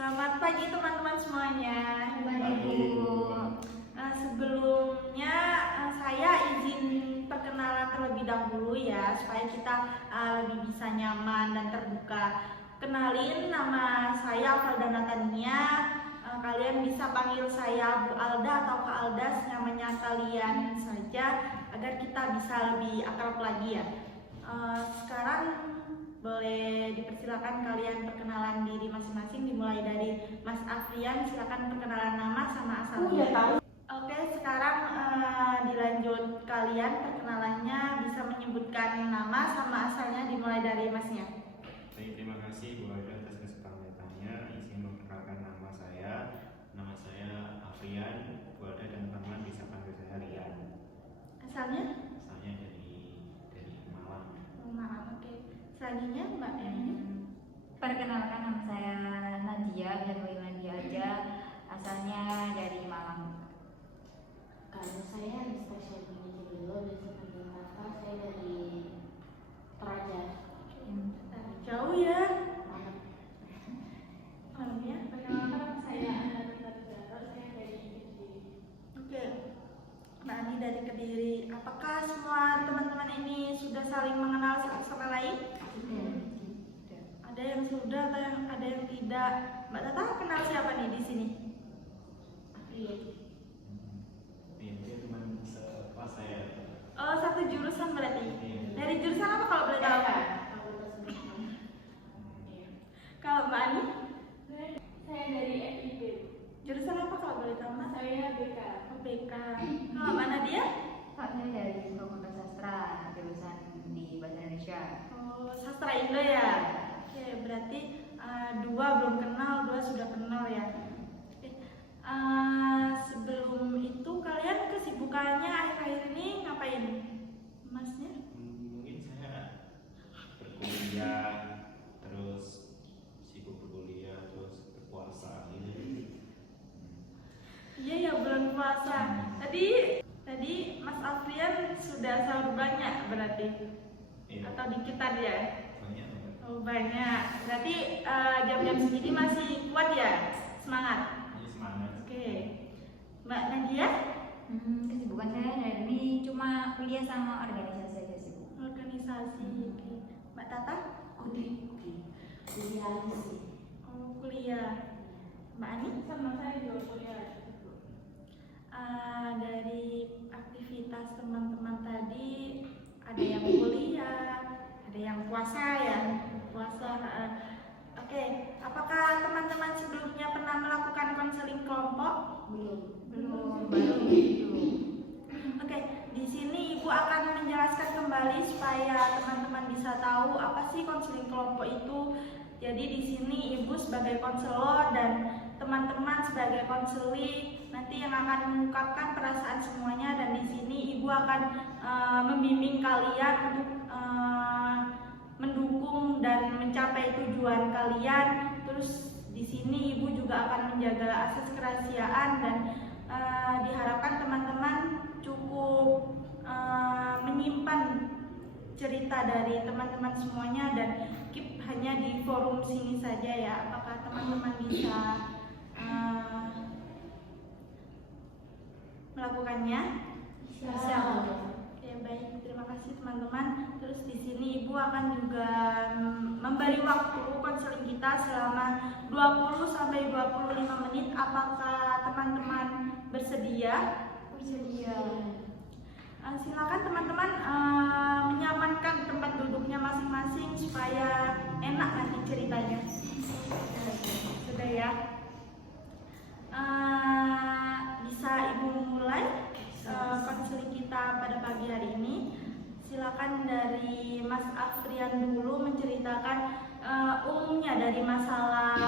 Selamat pagi teman-teman semuanya. Pagi. Sebelumnya saya izin perkenalan terlebih dahulu ya, supaya kita lebih bisa nyaman dan terbuka. Kenalin, nama saya Alda Natania. Kalian bisa panggil saya Bu Alda atau Kak Alda, senyamannya kalian saja, agar kita bisa lebih akrab lagi ya. Sekarang boleh dipersilakan kalian perkenalan diri masing-masing, dimulai dari Mas Afrian. Silakan perkenalan nama sama asalnya. Oke, sekarang dilanjut kalian perkenalannya, bisa menyebutkan nama sama asalnya, dimulai dari Masnya. Baik, terima kasih Bu Alda atas kesempatannya. Izin memperkenalkan nama saya. Nama saya Afrian. Bu Alda dan teman-teman bisa panggil saya Rian. Asalnya? Asalnya dari Malang. Maaf, oke. Selanjutnya Mbak Eni. Perkenalkan, nama saya Nadia, bisa dipanggil Nadia aja. Asalnya dari Malang. Kalau saya Rizka Syabini Jililo, biasa panggil kakak. Saya dari Toraja. Jauh ya. Banget. Orangnya perkenalkan. Saya Ananda Tadjaro, saya dari Kediri. Oke, Mbak Ani dari Kediri. Apakah semua teman-teman ini sudah saling mengenal satu sama lain? Ada yang sudah, ada yang tidak. Mbak Tata kenal siapa nih di sini? Afrian. Dia teman sekelas saya. Oh, satu jurusan berarti. Iya. Dari jurusan apa kalau boleh tahu? Kalau Mbak Ani? Saya dari FIB. Jurusan apa kalau boleh tahu Mas? Saya BK. Oh, BK. Kalau Mbak Nadia? Saya dari Fakultas Sastra, jurusan di Bahasa Indonesia. Oh, sastra Indo ya. Oke, berarti dua belum kenal, dua sudah kenal ya. Oke. Sebelum itu kalian kesibukannya akhir-akhir ini ngapain? Masnya? Mungkin saya berkuliah, terus sibuk berkuliah, terus berpuasa gitu. Iya ya, bulan puasa. Tadi Mas Afrian sudah sahur banyak berarti. Iya. Atau dikit tadi ya? Banyak banget. Oh, banyak. Berarti jam-jam segini masih kuat ya? Semangat. Ini semangat. Oke. Mbak Nadia? Kesibukan saya hari ini cuma kuliah sama organisasi aja sih, Bu. Organisasi. Oke. Mbak Tata? Kuliah sih. Oh, kuliah. Mbak Ani? Sama saya juga kuliah. Dari aktivitas teman-teman tadi, ada yang kuliah, ada yang puasa ya, puasa. Oke, apakah teman-teman sebelumnya pernah melakukan konseling kelompok? Belum. Oke, di sini Ibu akan menjelaskan kembali supaya teman-teman bisa tahu apa sih konseling kelompok itu. Jadi di sini Ibu sebagai konselor dan teman-teman sebagai konseli nanti yang akan mengungkapkan perasaan semuanya, dan di sini Ibu akan membimbing kalian untuk mendukung dan mencapai tujuan kalian. Terus di sini Ibu juga akan menjaga asas kerahasiaan dan diharapkan teman-teman cukup menyimpan cerita dari teman-teman semuanya dan keep hanya di forum sini saja ya. Apakah teman-teman bisa melakukannya? Bisa. Oke, baik, terima kasih teman-teman. Terus di sini Ibu akan juga memberi waktu konseling kita selama 20 sampai 25 menit. Apakah teman-teman bersedia? Bersedia. Silakan teman-teman menyamankan tempat duduknya masing-masing supaya enak nanti ceritanya. Sudah ya? Bisa Ibu mulai konseling kita pada pagi hari ini. Silakan dari Mas Afrian dulu menceritakan umumnya dari masalah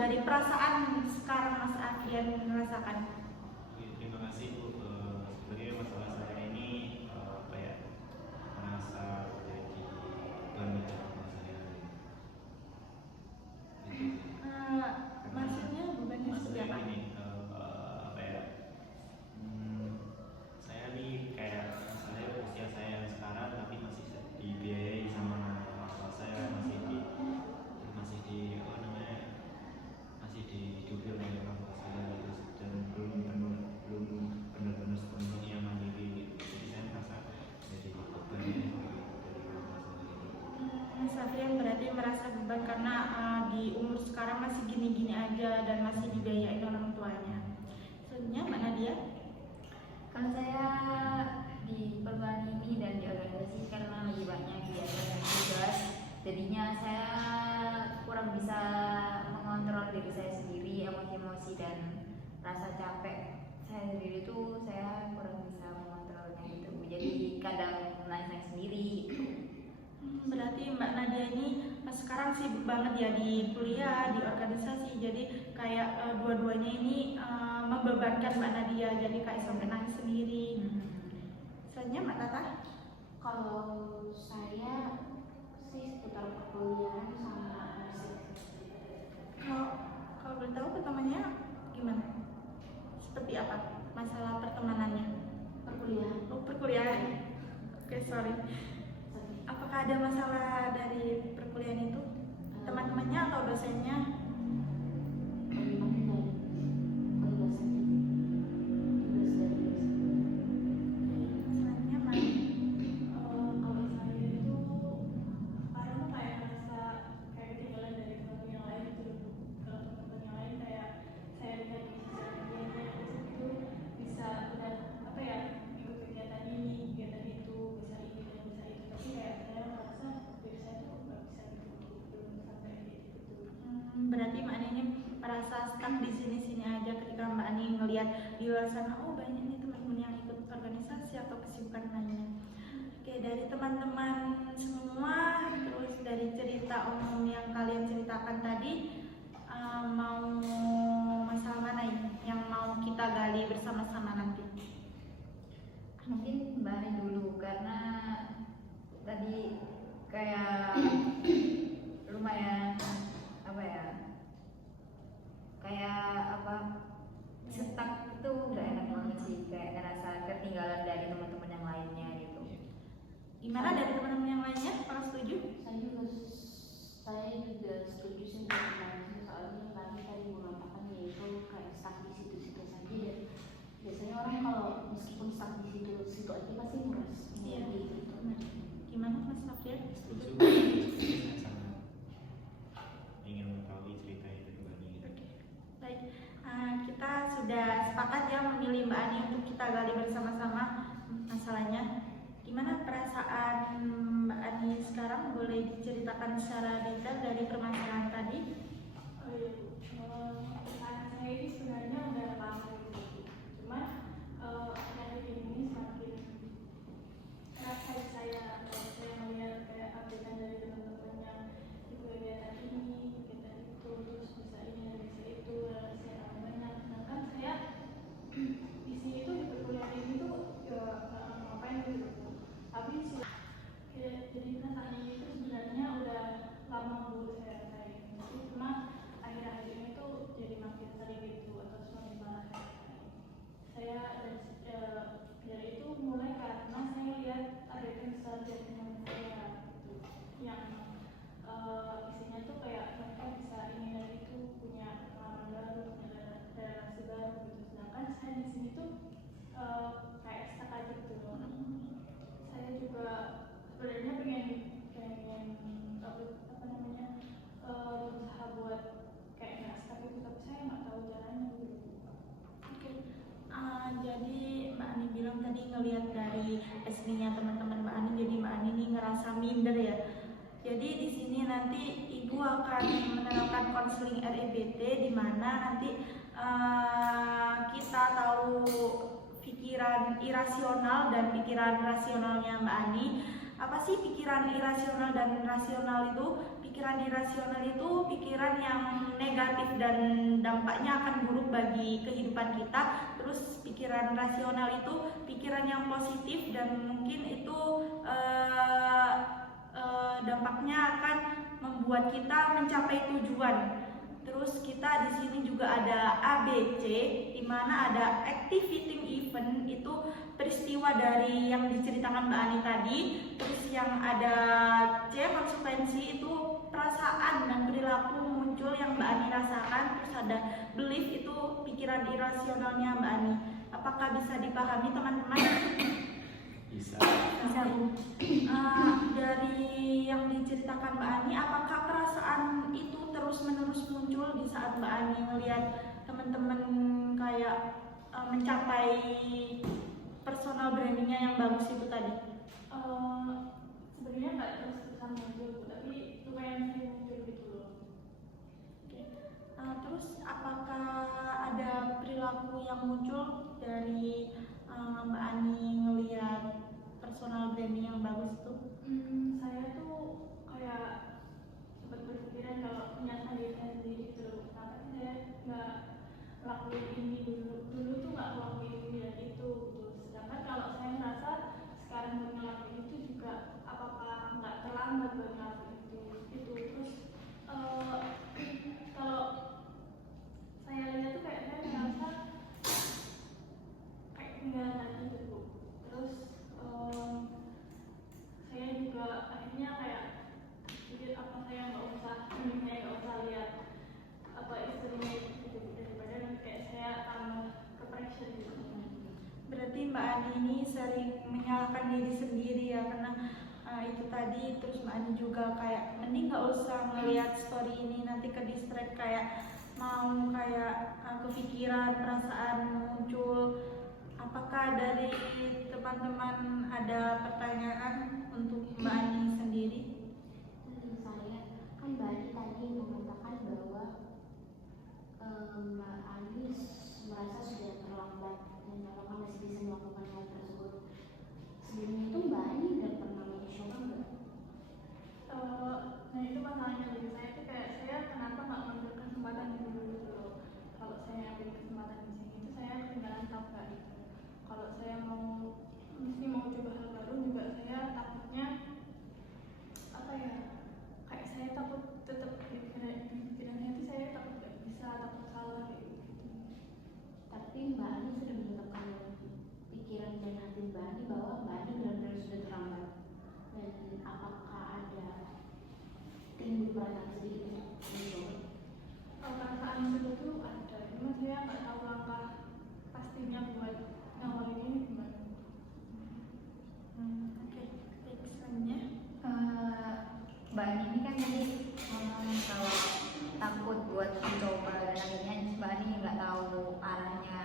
dari perasaan sekarang Mas Afrian merasakan. Oke, terima kasih Bu. Sebenarnya masalah saya ini apa ya, merasa jadi beban di dalam saya. Maksudnya gini-gini aja dan masih dibiayain orang tuanya. Selanjutnya Mbak Nadia. Kalau saya di perguruan ini dan di organisasi karena lebih banyak biaya dan tugas, jadinya saya kurang bisa mengontrol diri saya sendiri, emosi-emosi dan rasa capek saya sendiri itu saya kurang bisa mengontrolnya gitu. Jadi kadang nangis sendiri gitu. Berarti Mbak Nadia ini sekarang sibuk banget ya di kuliah, di organisasi. Jadi kayak dua-duanya ini membebankan Mbak Nadia. Jadi kayak sampai nangis sendiri. Selanjutnya Mbak Tata. Kalau saya sih seputar perkuliahan sama musik. Kalau boleh tahu pertemanannya gimana? Seperti apa masalah pertemanannya? Perkuliahan. Oh, perkuliahan. Oke, sorry. Apakah ada masalah dari perkuliahan itu? Teman-temannya atau dosennya? Selanjutnya Mbak. Kalau saya itu kadang kayak ngerasa kayak ketinggalan dari teman yang lain gitu. Kalau teman yang lain kayak saya lihat di sosial medianya itu bisa udah apa ya ikut kegiatan ini, kegiatan itu, bisa ini dan bisa itu. Tapi kayak saya merasa diri saya tuh nggak bisa gitu, belum sampai gitu. Berarti Mbak Ani ini merasa stuck di sini-sini aja ketika Mbak Ani ngelihat di luar sana, oh banyak nih teman-teman yang ikut organisasi atau kesibukan lainnya. Oke, dari teman-teman semua, terus dari cerita umum yang kalian ceritakan tadi, mau masalah mana ini yang mau kita gali bersama-sama nanti? Mungkin Mbak Ani dulu karena tadi kayak lumayan apa ya, kayak apa, stuck itu nggak enak banget sih, kayak ngerasa ketinggalan dari teman-teman yang lainnya gitu. Gimana dari teman-teman yang lainnya? Kalau setuju? Saya juga setuju sih dengan soalnya tadi tadi mengatakan yaitu kayak stuck di situ-situ saja dan biasanya orang kalau meskipun stuck di situ aja pasti nguras Iya. energi gitu. Gimana Mas Safir? Setuju. Saya sangat ingin mengetahui cerita itu kembali. Baik, kita sudah sepakat ya memilih Mbak Ani untuk kita gali bersama-sama masalahnya. Gimana perasaan Mbak Ani sekarang? Boleh diceritakan secara detail dari permasalahan tadi? Oh iya, perasaan saya ini sebenarnya udah lama gitu. Cuman akhir ini semakin rasa saya melihat kayak updatean dari teman-teman yang ikut kegiatan ini, kegiatan itu, terus bisa ini dan bisa itu, saya tahu banyak. Sedangkan saya di sini tuh di perkuliahan ini tuh ngapain gitu. Tapi jadi perasaan ini tuh sebenarnya udah lama dulu saya rasain. Tapi cuma akhir-akhir ini tuh jadi makin sering gitu atau semakin parah saya dari itu mulai karena saya lihat ada Instagram dari teman saya gitu, yang isinya tuh kayak mereka bisa ini dan itu punya pengalaman baru, punya relasi baru gitu. Sedangkan saya di sini tuh kayak stuck aja gitu. Saya juga sebenarnya pengen apa namanya berusaha buat kayak nggak stuck gitu, tapi saya nggak tahu caranya gitu. Oke, jadi Mbak Ani bilang tadi ngelihat dari SD-nya teman-teman Mbak Ani, jadi Mbak Ani ini ngerasa minder ya. Jadi di sini nanti Ibu akan menerapkan konseling REBT di mana nanti kita tahu pikiran irasional dan pikiran rasionalnya Mbak Ani. Apa sih pikiran irasional dan rasional itu? Pikiran irasional itu pikiran yang negatif dan dampaknya akan buruk bagi kehidupan kita. Terus pikiran rasional itu pikiran yang positif dan mungkin itu dampaknya akan membuat kita mencapai tujuan. Terus kita di sini juga ada ABC, di mana ada activating event, itu peristiwa dari yang diceritakan Mbak Ani tadi. Terus yang ada C, konsekuensi, itu perasaan dan perilaku muncul yang Mbak Ani rasakan. Terus ada belief, itu pikiran irasionalnya Mbak Ani. Apakah bisa dipahami teman-teman? Bisa. Bisa Bu. Dari yang diceritakan Mbak Ani, apakah perasaan itu terus-menerus muncul di saat Mbak Ani ngelihat teman-teman kayak mencapai personal brandingnya yang bagus itu tadi? Sebenarnya nggak terus-terusan muncul, tapi lumayan sering muncul gitu loh. Oke. Terus apakah ada perilaku yang muncul dari Mbak Ani ngelihat personal branding yang bagus itu? Saya tuh kayak sempat berpikiran kalau menyatakan diri saya sendiri gitu loh. Kenapa sih saya nggak lakuin ini dulu tuh nggak ngelakuin ini dan itu gitu. Sedangkan kalau saya merasa sekarang buat ngelakuin itu juga apakah nggak terlambat buat ngelakuin itu terus kalau saya lihat tuh kayak saya merasa kayak ketinggalan lagi gitu. Terus saya juga akhirnya kayak pikir apa saya nggak usah lihat apa istrinya gitu daripada nanti kayak saya tambah ke pressure gitu. Berarti Mbak Ani ini sering menyalahkan diri sendiri ya, karena itu tadi. Terus Mbak Ani juga kayak mending nggak usah ngelihat story ini, nanti ke distract, kayak mau kayak kepikiran, perasaan muncul. Apakah dari teman-teman ada pertanyaan untuk Mbak Ani sendiri? Saya kan Mbak Ani tadi mengatakan bahwa Mbak Ani merasa sudah terlambat dan apakah masih bisa melakukan hal tersebut. Sebelumnya itu Mbak Ani udah pernah mencoba nggak? Nah itu masalahnya dari saya tuh kayak saya kenapa nggak ngambil kesempatan ini dulu gitu loh. Kalau saya ambil kesempatan di sini itu saya ketinggalan tabrak gitu. Kalau saya mesti mau coba hal baru juga saya takutnya apa ya, kayak saya takut tetap di pikiran saya itu saya takut nggak bisa, takut salah kayak gitu. Tapi Mbak Ani sudah menetapkan pikiran dan hati Mbak Ani bahwa Mbak Ani benar-benar sudah terlambat. Dan apakah ada timbul perasaan sedikit mencoba? Perasaan seperti itu ada, cuma saya nggak tahu langkah pastinya buat ngawalin ini gimana. Oke, baik, selanjutnya. Mbak Ani ini kan tadi ngomong kalau takut buat mencoba dan akhirnya Mbak Ani nggak tahu arahnya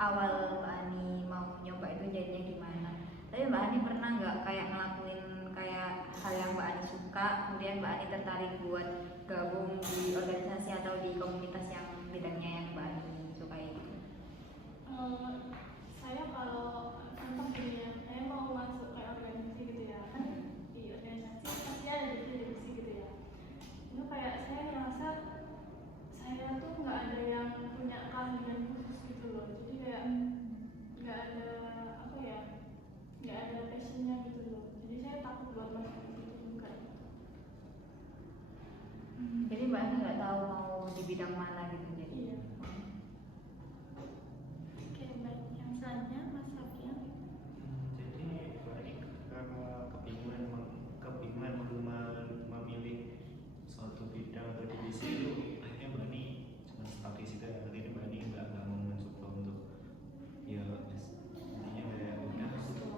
awal Mbak Ani mau nyoba itu jadinya gimana. Tapi Mbak Ani pernah nggak kayak ngelakuin kayak hal yang Mbak Ani suka, kemudian Mbak Ani tertarik buat gabung di organisasi atau di komunitas yang bidangnya yang Mbak Ani sukai gitu? Saya kalau contoh gini ya, saya mau masuk kayak organisasi gitu ya, kan di organisasi pasti ada divisi gitu ya. Itu kayak saya ngerasa saya tuh nggak ada yang punya keahlian khusus gitu loh. Jadi kayak nggak ada apa ya, nggak ada passionnya gitu loh. Jadi saya takut buat masuk ke situ juga. Jadi Mbak Ani nggak tahu mau di bidang mana gitu jadi. Iya. Oke, baik. Yang selanjutnya Mas Safian. Jadi balik kebingungan memilih suatu bidang atau divisi itu, akhirnya Mbak Ani cuma stuck di situ. Artinya Mbak Ani nggak mau mencoba untuk ya intinya kayak udah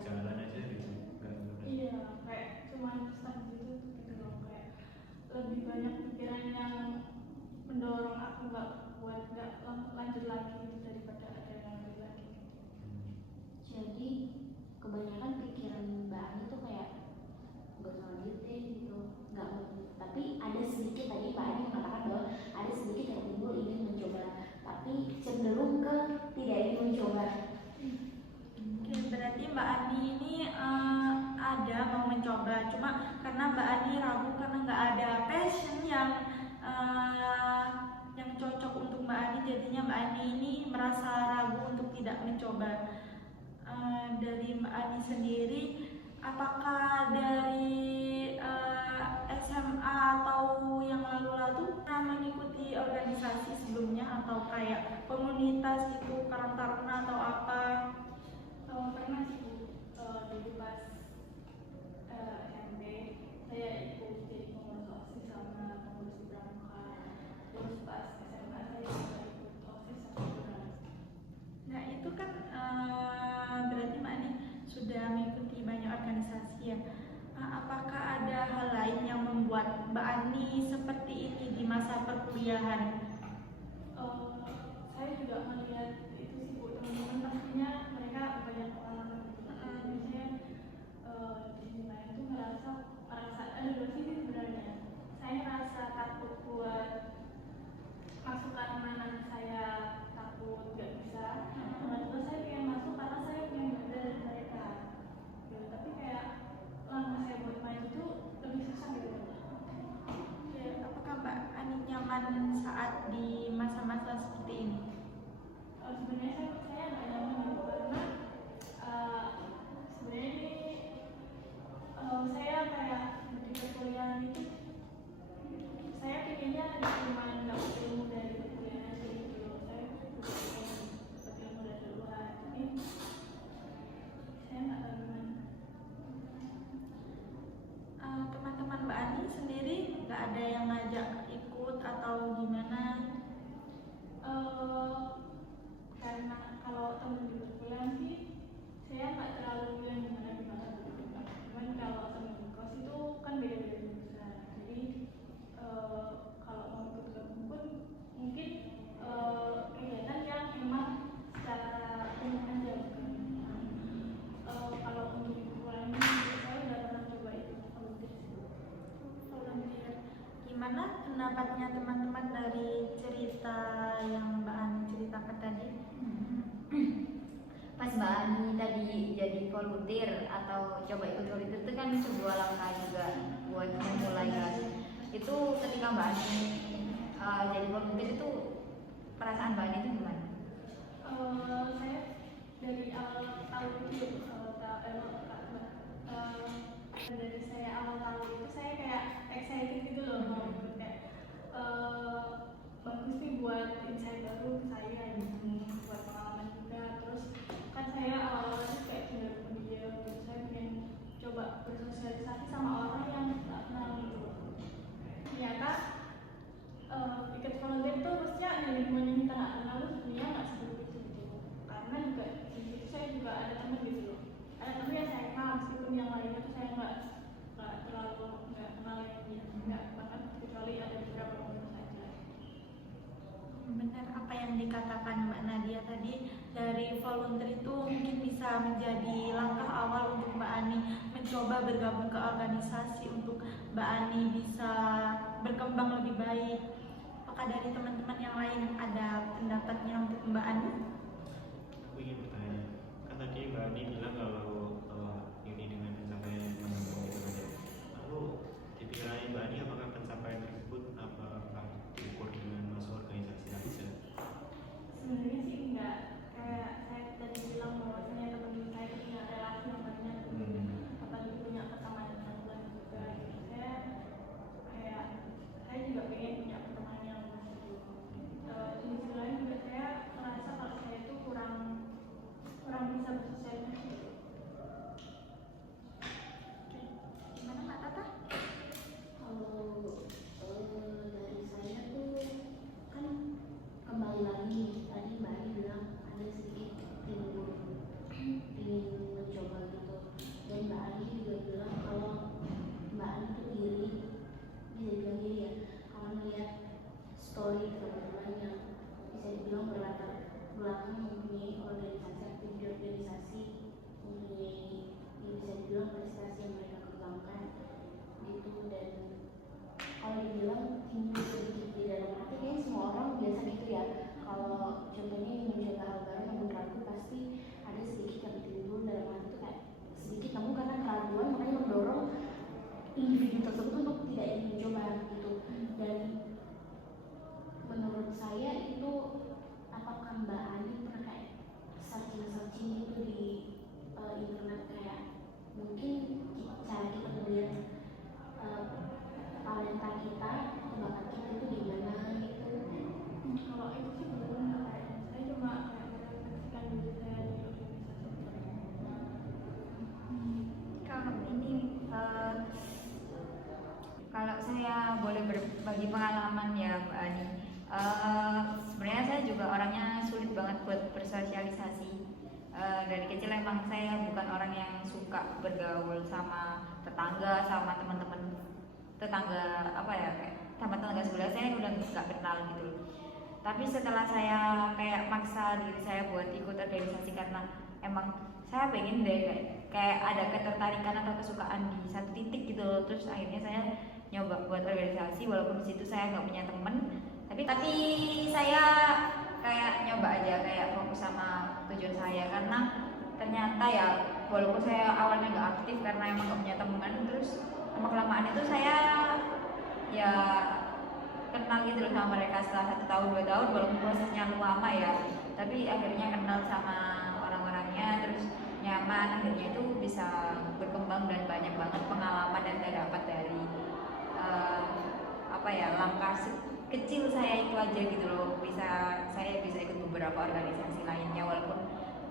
jalan aja gitu, nggak Iya, kayak cuman stuck gitu gitu loh, kayak lebih banyak pikiran yang mendorong aku nggak buat nggak lanjut lagi gitu daripada ada yang lanjut lagi. Jadi kebanyakan pikiran Mbak Ani tuh kayak nggak usah lanjut deh gitu, nggak mau. Tapi ada sedikit tadi Mbak Ani mengatakan bahwa ada sedikit yang timbul ingin mencoba, tapi cenderung ke tidak ingin mencoba. Oke, berarti Mbak Ani ini ada mau mencoba, cuma karena Mbak Ani ragu karena nggak ada passion yang cocok untuk Mbak Ani, jadinya Mbak Ani ini merasa ragu untuk tidak mencoba. Dari Mbak Ani sendiri, apakah dari SMA atau yang lalu-lalu pernah mengikuti organisasi sebelumnya atau kayak komunitas gitu, Karang Taruna atau apa? Pernah sih Bu, dulu pas SMP saya ikut jadi pengurus OSIS sama pengurus di Pramuka. Terus pas SMA saya juga ikut OSIS sama jurnalis. Nah itu kan berarti Mbak Ani sudah mengikuti banyak organisasi ya. Apakah ada hal lain yang membuat Mbak Ani seperti ini di masa saya juga melihat itu sih Bu, teman-teman pastinya mereka banyak pengalaman gitu. Jadi saya di sini lain tuh merasa ada dua sisi sebenarnya. Saya ngerasa takut buat masukkan mana saya takut gak bisa. Kedua saya pengen masuk karena saya pengen belajar dari mereka. Gitu. Tapi kayak langkah saya buat maju itu lebih susah gitu. Ya, apakah Mbak Ani nyaman saat di masa-masa seperti ini? Sebenarnya saya nggak nyaman gitu karena sebenarnya ini saya kayak di perkuliahan itu saya pengennya cuma dapat ilmu dari perkuliahan aja gitu. Saya juga pengen dapat ilmu dari luar, tapi saya nggak tahu gimana. Teman-teman Mbak Ani sendiri nggak ada yang ngajak ikut atau gimana? Karena kalau temen di perkuliahan sih saya nggak terlalu yang gimana gitu. Cuman kalau temen di kos itu kan beda-beda jurusan. Jadi kalau mau ikut gabung pun mungkin kegiatan yang emang secara umum aja bukan. Kalau untuk di perkuliahan ini saya udah pernah coba itu volunteer. Gimana pendapatnya teman-teman dari cerita yang Mbak Ani ceritakan tadi? Pas Mbak Ani tadi jadi volunteer atau coba ikut volunteer itu kan sebuah langkah juga buat memulai kan. Itu ketika Mbak Ani jadi volunteer itu perasaan Mbak Ani itu gimana? Saya dari awal tahun itu dari saya awal tahun itu saya kayak excited gitu loh mau ikut kayak bagus nih buat insight baru ke saya gitu, buat pengalaman juga. Terus kan saya awal-awalnya kayak tinggal pendiam, terus saya pengen coba bersosialisasi sama orang yang nggak kenal gitu. Ternyata ikut volunteer itu harusnya ada lingkungan yang kita nggak kenal tuh sebenarnya nggak seperti itu gitu. Karena juga di situ saya juga ada teman gitu loh. Ada teman yang saya kenal meskipun yang lainnya tuh saya nggak terlalu nggak kenal yang nggak banget, kecuali ada beberapa orang saja. Benar apa yang dikatakan Mbak Nadia tadi, dari volunteer itu mungkin bisa menjadi langkah awal untuk Mbak Ani mencoba bergabung ke organisasi untuk Mbak Ani bisa berkembang lebih baik. Apakah dari teman-teman yang lain ada pendapatnya untuk Mbak Ani? Aku ingin bertanya, kan tadi Mbak Ani bilang kalau ini dengan pencapaian teman-teman gitu kan ya. Lalu di pikiran Mbak Ani apakah pencapaian tersebut apakah diukur dengan masuk organisasi saja? Sebenarnya sih enggak, kayak saya tadi bilang bahwasanya teman-teman saya punya relasi yang banyak, apalagi punya pertemanan yang luas juga. Saya juga pengen punya pertemanan yang luas gitu. Di sisi lain juga saya merasa kalau saya itu kurang bisa bersosialisasi. Gimana Mbak Tata? Kalau dari saya tuh kan kembali lagi tadi Mbak Ani bilang ada sedikit ingin mencoba gitu, dan Mbak Ani juga bilang kalau Mbak Ani tuh bisa dibilang diri ya, kalau melihat story teman-teman yang bisa dibilang berlatar belakang mempunyai organisasi, aktif di organisasi, mempunyai bisa dibilang prestasi yang mereka kembangkan gitu. Dan kalau dibilang timbul sedikit di dalam hati, kayaknya semua orang biasa gitu ya. Kalau contohnya ingin mencoba hal baru namun ragu, pasti ada sedikit yang timbul dalam hati itu kayak sedikit, namun karena keraguan makanya mendorong individu tersebut untuk tidak ingin mencoba gitu. Dan menurut saya itu, apakah Mbak Ani pernah kayak searching gitu di internet, kayak mungkin cara kita melihat talenta kita, bakat kita itu di mana gitu. Kalau itu sih belum, saya cuma kayak merefleksikan diri saya di organisasi. Kalau ini kalau saya boleh berbagi pengalaman ya Mbak Ani, sebenarnya saya juga orangnya sulit banget buat bersosialisasi. Dari kecil emang saya bukan orang yang suka bergaul sama tetangga, sama teman-teman tetangga, apa ya, kayak sama tetangga sebelah saya udah nggak kenal gitu. Tapi setelah saya kayak maksa diri saya buat ikut organisasi karena emang saya pengen deh kayak ada ketertarikan atau kesukaan di satu titik gitu loh. Terus akhirnya saya nyoba buat organisasi walaupun di situ saya nggak punya temen, tapi saya kayak nyoba aja kayak fokus sama tujuan saya karena ternyata ya walaupun saya awalnya nggak aktif karena emang nggak punya teman, terus lama kelamaan itu saya ya kenal gitu loh sama mereka setelah 1 tahun 2 tahun walaupun prosesnya lama ya, tapi akhirnya kenal sama orang-orangnya terus nyaman, akhirnya itu bisa berkembang dan banyak banget pengalaman dan saya dapat dari apa ya langkah kecil saya itu aja gitu loh, saya bisa ikut beberapa organisasi lainnya walaupun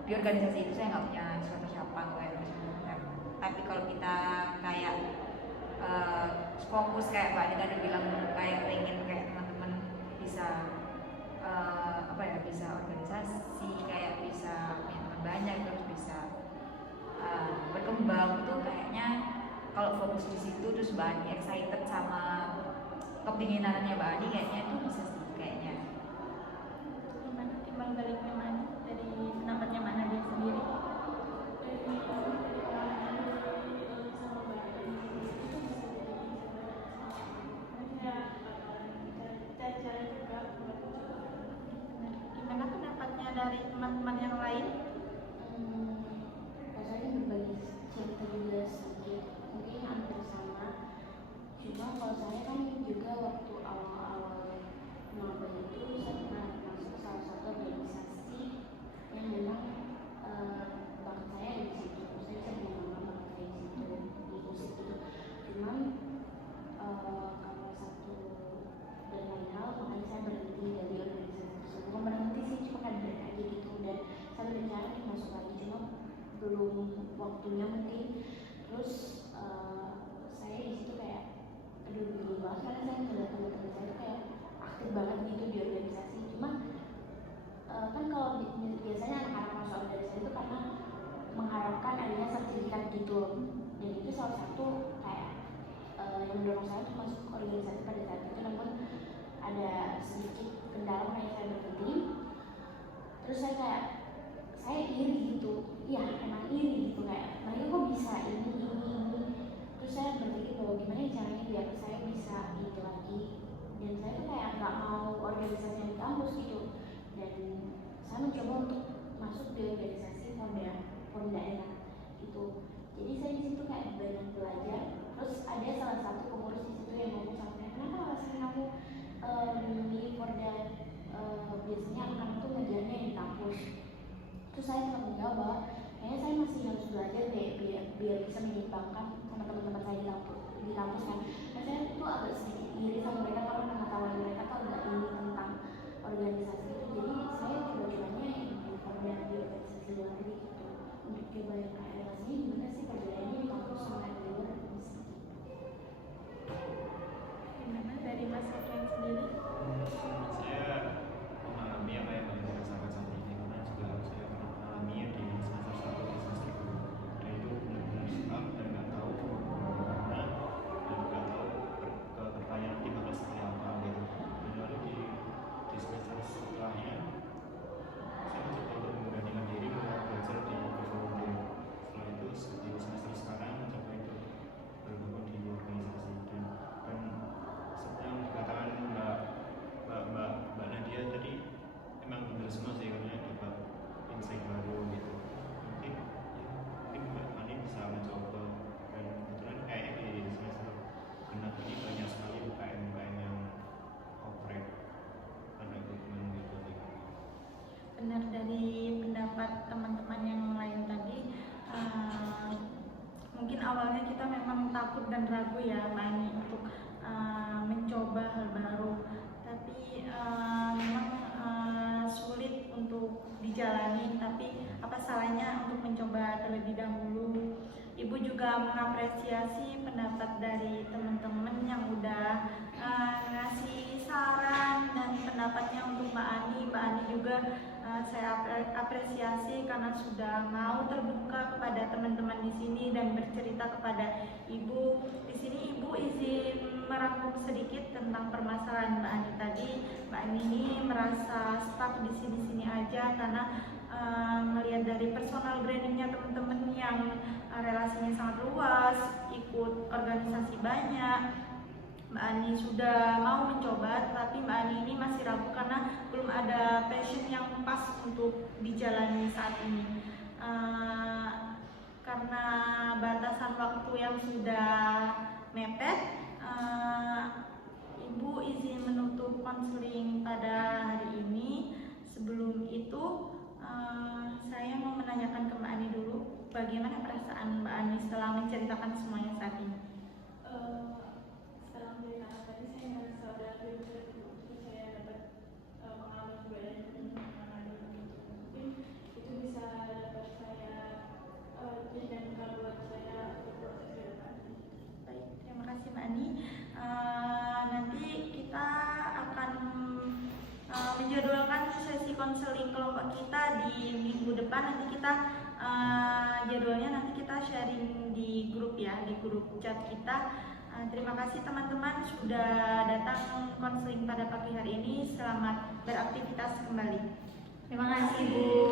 di organisasi itu saya nggak punya siapa-siapa kayak misalnya. Tapi kalau kita kayak fokus kayak Mbak Anita udah bilang kayak pengen kayak teman-teman bisa apa ya bisa organisasi kayak bisa punya teman banyak terus bisa berkembang itu kayaknya kalau fokus di situ terus Mbak Ani excited sama kepinginannya Mbak Ani kayaknya itu bisa sih kayaknya. Gimana timbal baliknya mana dari pendapatnya mana dia sendiri? Dari pengalaman sama Mbak itu bisa jadi cara juga buat Gimana pendapatnya dari teman-teman yang lain? Rasanya berbagi cerita juga sedikit, mungkin hampir sama. Cuma kalau saya kan juga waktu awal-awal maba itu saya pernah masuk salah satu organisasi yang memang bakat saya ada di situ. Saya bisa mengembangkan bakat saya di situ di musik itu. Cuman karena satu dan lain hal makanya saya berhenti dari organisasi tersebut. Bukan berhenti sih, cuma kan break aja gitu dan saya berencana nih masuk lagi cuma belum waktunya mungkin. Terus saya di situ kayak aduh bingung banget karena saya ngeliat teman-teman saya tuh kayak aktif banget gitu di organisasi. Cuma kan kalau biasanya anak-anak masuk organisasi itu karena mengharapkan adanya sertifikat gitu, dan itu salah satu kayak yang mendorong saya untuk masuk organisasi pada saat itu. Namun ada sedikit kendala makanya saya berhenti. Terus saya kayak saya iri gitu, ya emang iri gitu kayak mereka kok bisa ini. Terus saya berpikir bahwa gimana caranya biar saya bisa ini lagi, dan saya tuh kayak nggak mau organisasi yang di kampus gitu, dan saya mencoba untuk masuk di organisasi pom daerah gitu. Jadi saya di situ kayak banyak belajar. Terus ada salah satu pengurus di situ yang ngomong sama saya, kenapa alasan kamu memilih Porda, biasanya anak-anak tuh ngejarnya di kampus. Terus saya tetap menjawab bahwa kayaknya saya masih harus belajar deh biar bisa menyeimbangkan sama teman-teman saya di kampus kan. Dan saya tuh agak sedikit iri sama mereka karena pengetahuan mereka tuh agak ini tentang organisasi itu. Jadi saya coba-cobanya yang di Porda di organisasi luar negeri gitu, untuk coba yang kayak relasinya gimana sih perbedaannya di kampus sama di luar. Gimana dari Mas Efraim sendiri? Saya mengalami apa yang paling dirasakan saat ini karena juga saya pernah mengalaminya di semester 1 dan semester 2 dan itu benar-benar stuck dan nggak tahu mau kemana dan nggak tahu kedepannya nanti bakal seperti apa gitu. Dan lalu di semester setelahnya saya mencoba untuk memberanikan diri untuk belajar di volunteer. Setelah itu di semester sekarang mencoba untuk bergabung di organisasi dan yang dikatakan Mbak Nadia tadi emang benar semua sih karena dapat insight baru gitu. Mungkin Mbak Ani bisa mencoba, dan kebetulan kayaknya di semester genap ini banyak sekali UKM yang operate pada dokumen gitu sih. Benar dari pendapat teman-teman yang lain tadi, mungkin awalnya kita memang takut dan ragu ya Mbak Ani untuk mencoba hal baru, tapi memang sulit untuk dijalani, tapi apa salahnya untuk mencoba terlebih dahulu. Ibu juga mengapresiasi pendapat dari teman-teman yang udah ngasih saran dan pendapatnya untuk Mbak Ani. Mbak Ani juga saya apresiasi karena sudah mau terbuka kepada teman-teman di sini dan bercerita kepada Ibu. Di sini Ibu izin merangkum sedikit tentang permasalahan Mbak Ani tadi. Mbak Ani ini merasa stuck di sini-sini aja karena melihat dari personal brandingnya teman-teman yang relasinya sangat luas, ikut organisasi banyak. Mbak Ani sudah mau mencoba, tapi Mbak Ani ini masih ragu karena belum ada passion yang pas untuk dijalani saat ini. Karena batasan waktu yang sudah mepet, Ibu izin menutup konseling pada hari ini. Sebelum itu, saya mau menanyakan ke Mbak Ani dulu, bagaimana perasaan Mbak Ani setelah menceritakan semuanya saat ini? Setelah menceritakan tadi saya merasa udah lebih terus saya dapat pengalaman juga dari teman-teman yang ada mungkin itu bisa dapat saya jadikan bekal buat saya untuk proses ke depan. Baik, terima kasih Mbak Ani. Nanti kita akan menjadwalkan sesi konseling kelompok kita di minggu depan. Nanti kita jadwalnya nanti kita sharing di grup ya, di grup chat kita. Terima kasih teman-teman sudah datang konseling pada pagi hari ini. Selamat beraktivitas kembali. Terima kasih Bu.